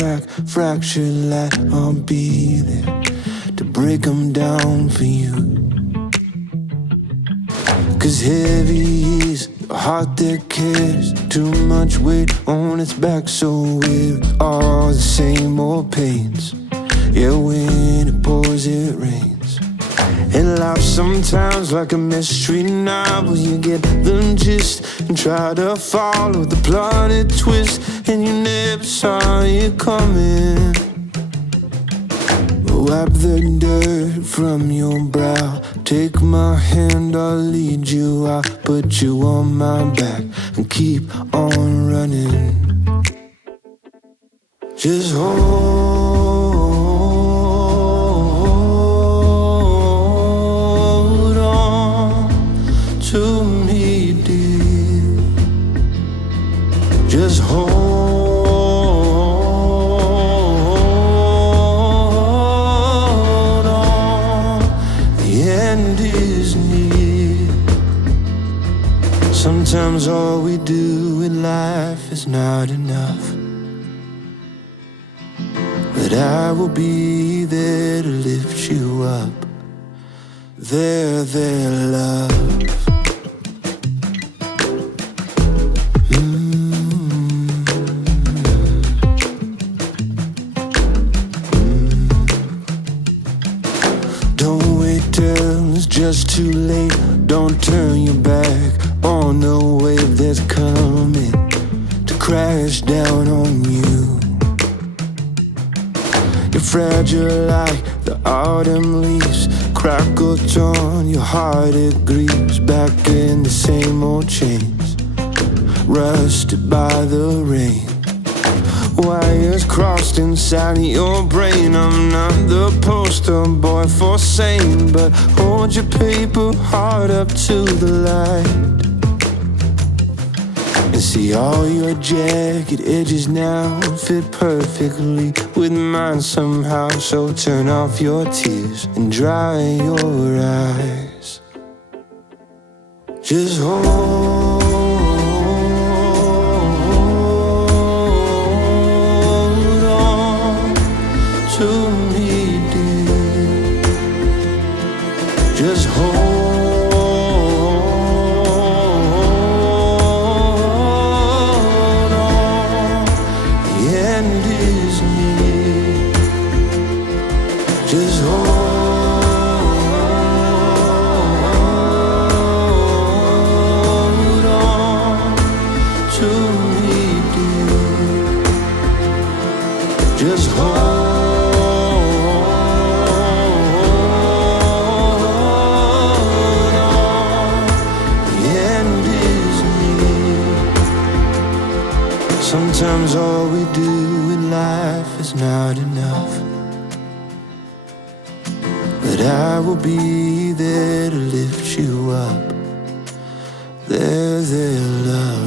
crack, fractured light, I'll be there to break them down for you. 'Cause heavy is a heart that cares too much weight on its back, so we're all the same old pains. Yeah, when it pours, it rains. And life sometimes like a mystery novel. You get the gist and try to follow the plotted twist, and you never saw it coming. Wipe the dirt from your brow, take my hand, I'll lead you, I'll put you on my back and keep on running. Just hold on to me, dear. Just hold on, the end is near. Sometimes all we do in life is not enough, but I will be there to lift you up. There, love. Don't wait till it's just too late. Don't turn your back on the wave that's coming to crash down on you. You're fragile like the autumn leaves, crackle torn, your heart it grieves. Back in the same old chains, rusted by the rain. Wires crossed inside of your brain. I'm not the poster boy for sane, but hold your paper hard up to the light and see all your jagged edges now fit perfectly with mine somehow. So turn off your tears and dry your eyes. Just hold on to me, dear. Just hold on, the end is near. Just hold on to me, dear. Just hold on, the end is near. Sometimes all we do in life is not enough, but I will be there to lift you up. There, love.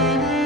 「